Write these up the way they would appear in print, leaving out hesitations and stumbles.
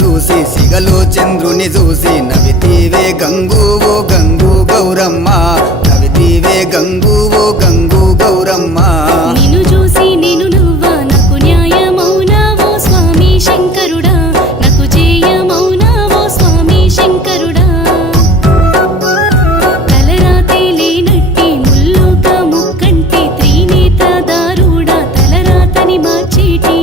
చూసి సిగలో చంద్రుని చూసి నవితీవే గంగు ఓ గంగు గౌరమ్మ నవితీవే గంగు ఓ గంగు గౌరమ్మ నిన్ను చూసి నేను నువ్వా నాకు న్యాయమౌనా ఓ స్వామి శంకరుడా నాకు జయమౌనా ఓ స్వామి శంకరుడా తలరాతే లేనట్టి ముల్లోక ముక్కంటి త్రినేత్రదారుడా తలరాతని మార్చేటి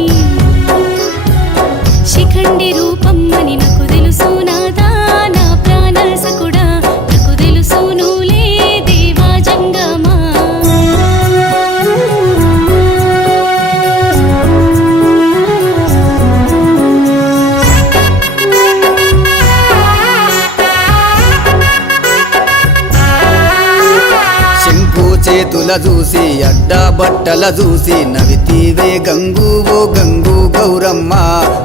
శిఖండి రూపమ్మని నాకు తెలుసు నాదా నా ప్రాణసకుడా నాకు తెలుసు నువ్వులే దేవా జంగమా శంకు చేతుల చూసి అడ్డ బట్టల చూసి నవితీవే గంగు ఓ గంగు గౌరమ్మ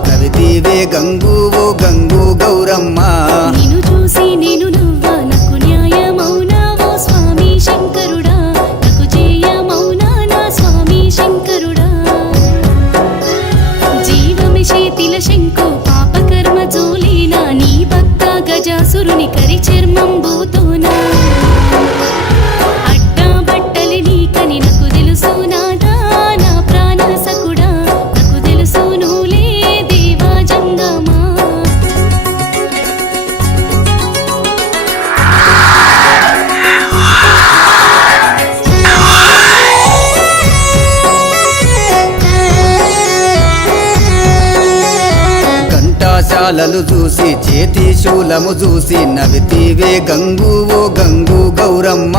నవితీవే గంగు ఓ గంగు గౌరమ్మ నిన్ను చూసి నేను నువ్వా నాకు న్యాయమౌనా ఓ స్వామి శంకరుడా నాకు జయమౌనా నా స్వామి శంకరుడా జీవమిషేతిల శంకు పాపకర్మ జోలీనా నీ భక్త గజాసురుని కరి చర్మం బోతోనా అడ్డా బట్టలి నీకని నాకు తెలుసు నాదా నా ప్రాణసకుడా నాకు తెలుసు నువ్వులే దేవా జంగమా ఘంటాశాలలు చూసి చేతి శూలము చూసి నవితీవే గంగు ఓ గంగు గౌరమ్మ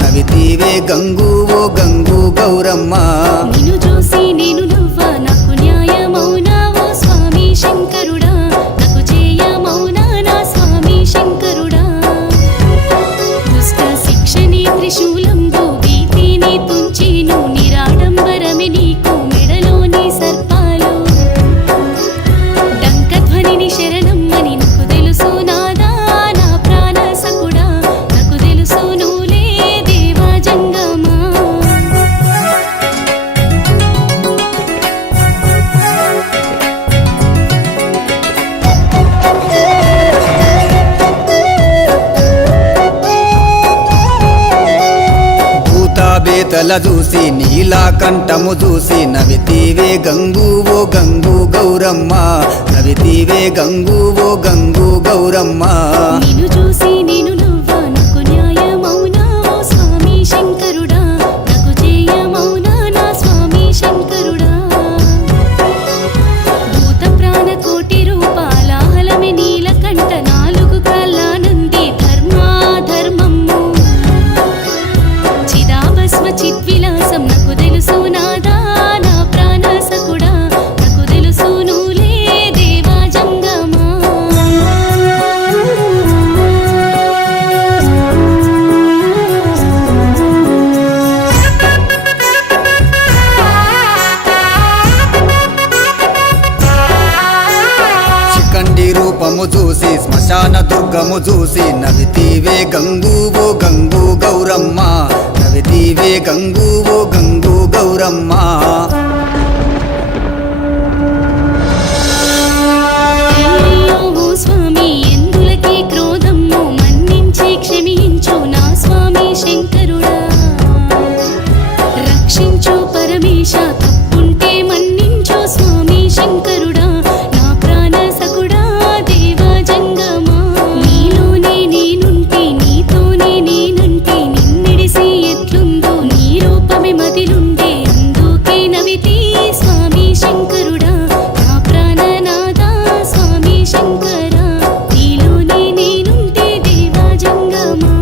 నవితీవే గంగు ఓ గంగు గౌరమ్మ నిన్ను చూసి నేను నువ్వా నాకు న్యాయమౌనా ఓ స్వామి శంకరుడా నాకు జయమౌనా నా స్వామి శంకరుడా దుష్ట శిక్షని త్రిశూలంబు భీతిని తుంచిను నిరాడంబరమి నీకు మెడలోని సర్పాలు డంకధ్వనిని శరణమ్మని నాకు తెలుసు నాదా నా ప్రాణసకుడా నాకు తెలుసు నువ్వులే దేవా జంగమా భూతాబేతల చూసి నీలాకంఠము చూసి నవితీవే గంగు ఓ గంగు గౌరమ్మ నవితీవే గంగు ఓ గంగు గౌరమ్మ నిన్ను చూసి నేను నువ్వా నాకు న్యాయమౌనా ఓ స్వామి శంకరుడా నాకు జయమౌనా నా స్వామి శంకరుడా భూత ప్రాణ కోటి రూపాల హలమి నీలకంఠ నాలుగు కాళ్ళ నంది ధర్మాధర్మము చిదాభస్మ చిద్విలాసం నాకు తెలుసు నాదా నా ప్రాణసకుడా నాకు తెలుసు నువ్వులే దేవా జంగమా శిఖండి రూపము చూసి శ్మశాన దుర్గము చూసి నవితీవే గంగు ఓ గంగు గౌరమ్మ నవితీవే గంగు ఓ గంగు గౌరమ్మ అయ్యో ఓ స్వామి ఎందులకి క్రోధము మన్నించి క్షమించు నా స్వామి శంకరుడా రక్షించు పరమేశ తప్పుంటే మన్నించు స్వామి శంకరుడా నా ప్రాణసకుడా దేవా జంగమా నీలోనే నేనుంటే నీతోనే నేనంటే నిన్నిడిసి ఎట్లుందో నీ రూపమే మదిలుండే అందుకే నవితి స్వామి శంకరుడా నా ప్రాణనాదా స్వామి శంకరా నీలోనే నేనుంటే దేవా జంగమా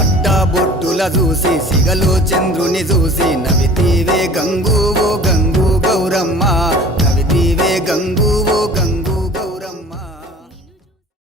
అడ్డా బొట్టుల చూసి సిగలో చంద్రుని చూసి నవితీవే గంగు ఓ గంగు గౌరమ్మ నవితీవే గంగు